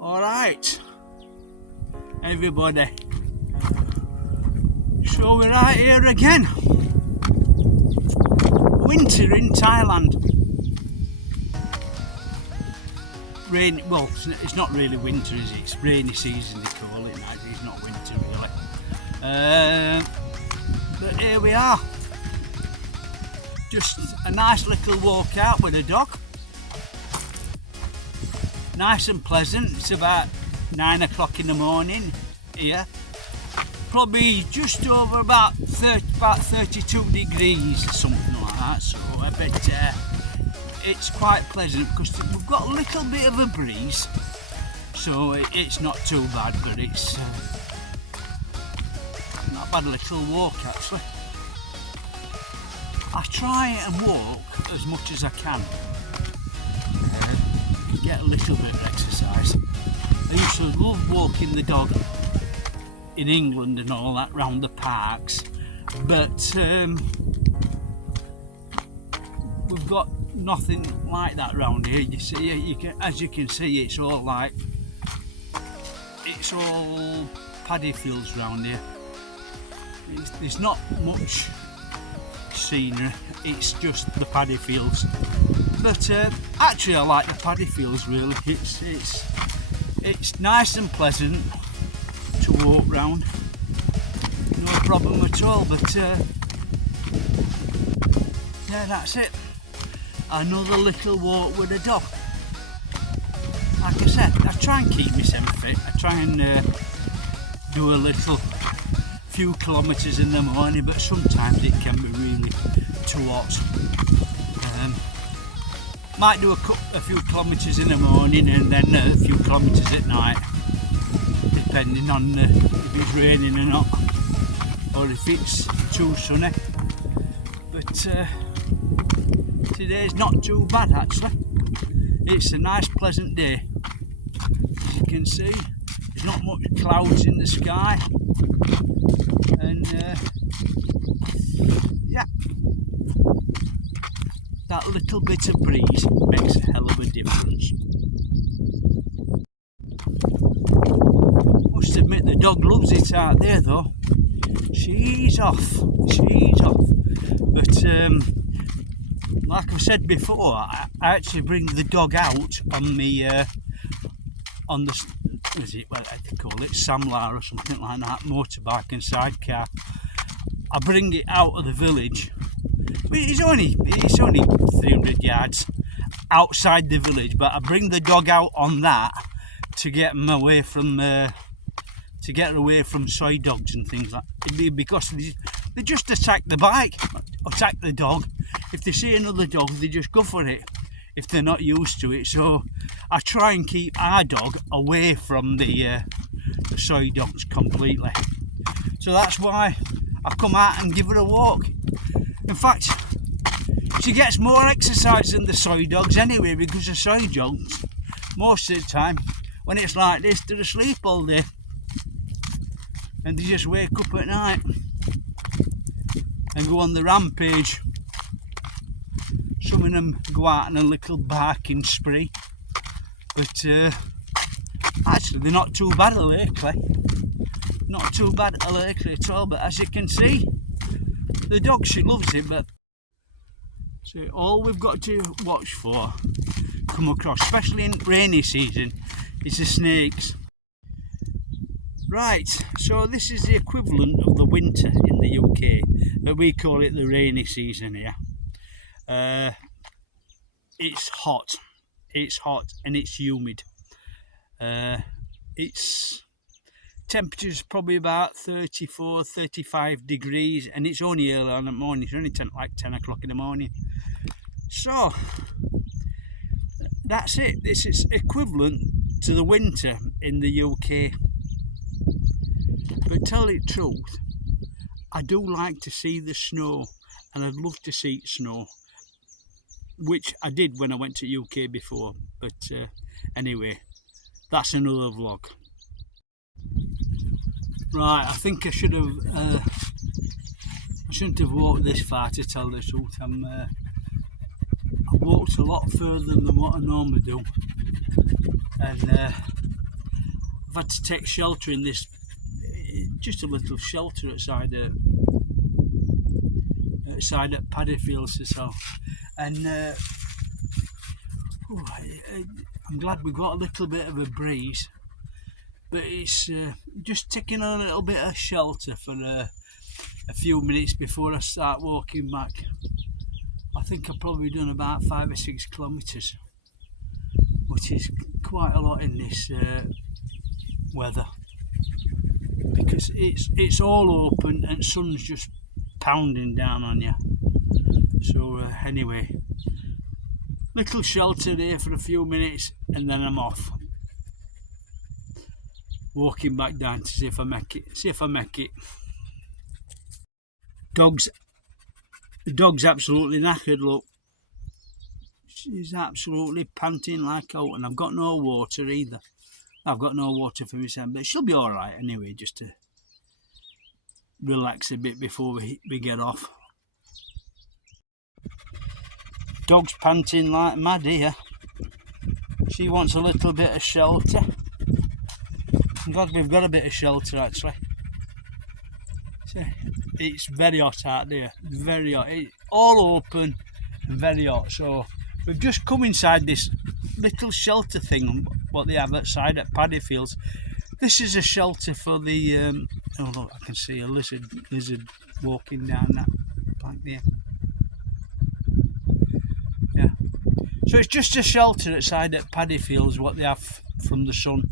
Alright, everybody, so we're right here again. Winter in Thailand. Rain, well, it's not really winter, is it? It's rainy season, they call it. It's not winter really. But here we are. Just a nice little walk out with a dog. Nice and pleasant. It's about 9 o'clock in the morning here. Probably just over about 32 degrees or something like that. So I bet it's quite pleasant because we've got a little bit of a breeze. So it's not too bad, but it's not a bad little walk actually. I try and walk as much as I can. Get a little bit of exercise. I used to love walking the dog in England and all that round the parks, but we've got nothing like that round here. You see, as you can see, it's all paddy fields round here. There's not much scenery. It's just the paddy fields. But actually, I like the paddy fields. Really, it's nice and pleasant to walk round. No problem at all. But yeah, that's it. Another little walk with a dog. Like I said, I try and keep myself fit. I try and do a few kilometres in the morning, but sometimes it can be really too hot. Might do a few kilometres in the morning and then a few kilometres at night, depending on if it's raining or not, or if it's too sunny. But today's not too bad actually. It's a nice pleasant day. As you can see, there's not much clouds in the sky, and yeah, that little bit of breeze makes a hell of a difference. Must admit the dog loves it out there though. She's off. But like I've said before, I actually bring the dog out on the what is it? What they call it, Samlar or something like that, motorbike and sidecar. I bring it out of the village. It's only 300 yards outside the village, but I bring the dog out on that to get them away from soy dogs and things like that. Because they just attack the bike, attack the dog. If they see another dog, they just go for it if they're not used to it. So I try and keep our dog away from the soy dogs completely. So that's why I come out and give her a walk. In fact, she gets more exercise than the soy dogs anyway, because the soy dogs, most of the time, when it's like this, they're asleep all day. And they just wake up at night and go on the rampage. Some of them go out on a little barking spree. But actually, they're not too bad lately. Not too bad lately at all, but as you can see, the dog, she loves it. But so all we've got to watch for, come across, especially in rainy season, is the snakes. Right, so this is the equivalent of the winter in the UK, but we call it the rainy season here. It's hot and it's humid. It's temperature's probably about 34-35 degrees, and it's only early on in the morning. It's only 10 o'clock in the morning. So that's it. This is equivalent to the winter in the UK. But tell you the truth, I do like to see the snow, and I'd love to see snow, which I did when I went to UK before. But anyway, that's another vlog. Right, I think I shouldn't have walked this far, to tell the truth. I walked a lot further than what I normally do, and I've had to take shelter in this, just a little shelter outside at paddy fields or so, and I'm glad we got a little bit of a breeze, but it's just taking on a little bit of shelter for a few minutes before I start walking back. I think I've probably done about 5 or 6 kilometres, which is quite a lot in this weather, because it's all open and sun's just pounding down on you. So anyway, little shelter there for a few minutes and then I'm off, walking back down to see if I make it. The dog's absolutely knackered, look. She's absolutely panting like out, and I've got no water either. I've got no water for myself, but she'll be alright anyway, just to relax a bit before we get off. Dog's panting like mad here. She wants a little bit of shelter. I'm glad we've got a bit of shelter actually. So it's very hot out there, very hot. It's all open and very hot. So we've just come inside this little shelter thing, what they have outside at paddy fields. This is a shelter for the, oh look, I can see a lizard walking down that plank there. Yeah. So it's just a shelter outside at paddy fields, what they have from the sun.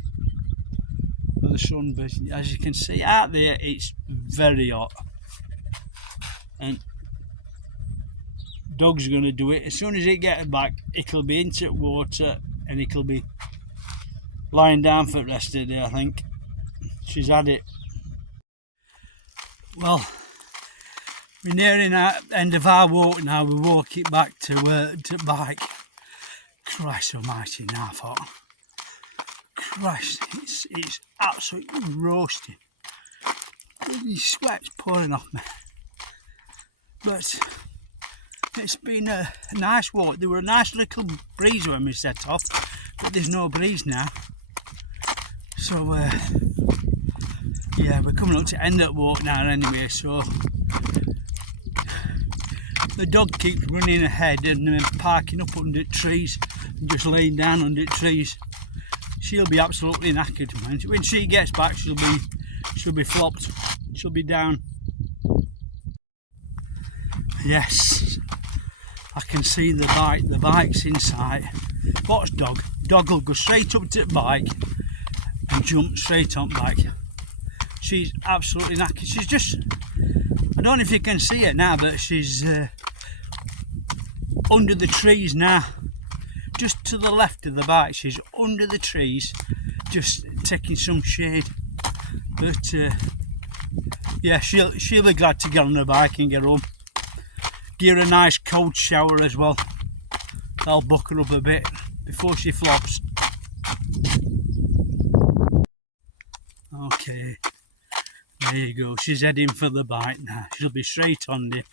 But as you can see out there, it's very hot. And dog's going to do it. As soon as it gets back, it'll be into water and it'll be lying down for the rest of the day, I think. She's had it. Well, we're nearing the end of our walk now. We walk it back to bike. Christ almighty, now I thought. Christ, it's absolutely roasting. The sweat's pouring off me. But it's been a nice walk. There were a nice little breeze when we set off, but there's no breeze now. So yeah, we're coming up to end that walk now anyway. So the dog keeps running ahead and parking up under trees, and just laying down under trees. She'll be absolutely knackered, man. When she gets back, she'll be flopped. She'll be down. Yes, I can see the bike. The bike's in sight. Watch dog. Dog will go straight up to the bike and jump straight on bike. She's absolutely knackered. She's just, I don't know if you can see it now, but she's under the trees now. Just to the left of the bike, she's under the trees, just taking some shade. But yeah, she'll be glad to get on the bike and get home. Give her a nice cold shower as well. That'll buck her up a bit before she flops. Okay, there you go. She's heading for the bike now. She'll be straight on there.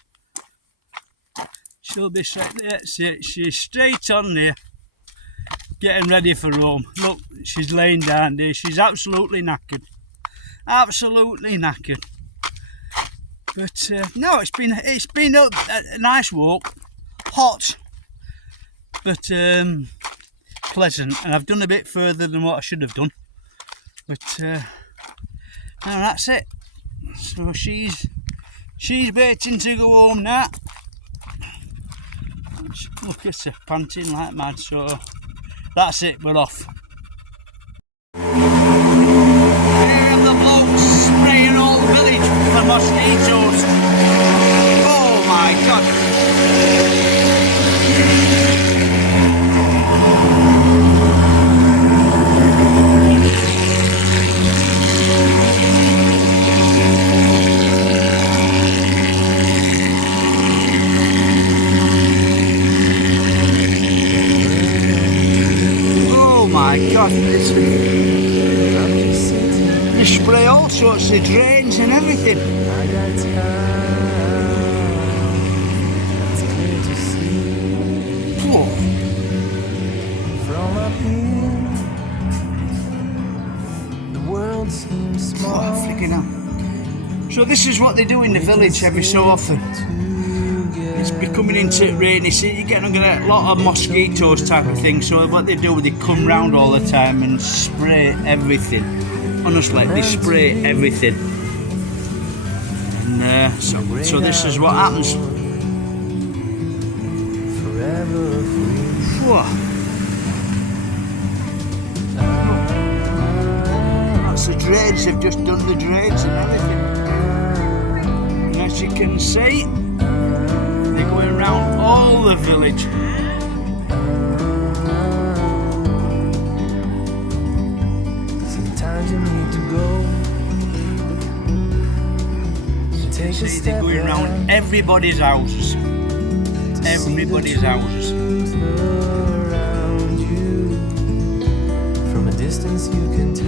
She'll be straight there. That's it. She's straight on there. Getting ready for home. Look, she's laying down there. She's absolutely knackered. Absolutely knackered. But no, it's been a nice walk. Hot, but pleasant. And I've done a bit further than what I should have done. But no, that's it. So she's waiting to go home now. Look at her panting like mad. So that's it, we're off. Here are the blokes spraying all the village for mosquitoes. Oh my God. God, they spray all sorts of drains and everything. Whoa. From up here, the now. So this is what they do in the village every so often. It's becoming into rainy season. You're getting a lot of mosquitoes type of thing. So what they do, they come round all the time and spray everything. Honestly, they spray everything. And so this is what happens. Whoa. That's the drains. They've just done the drains and everything. And as you can see, they're going around all the village. Sometimes you need to go. See, they're going around everybody's houses. Everybody's houses. Around you. From a distance you can tell.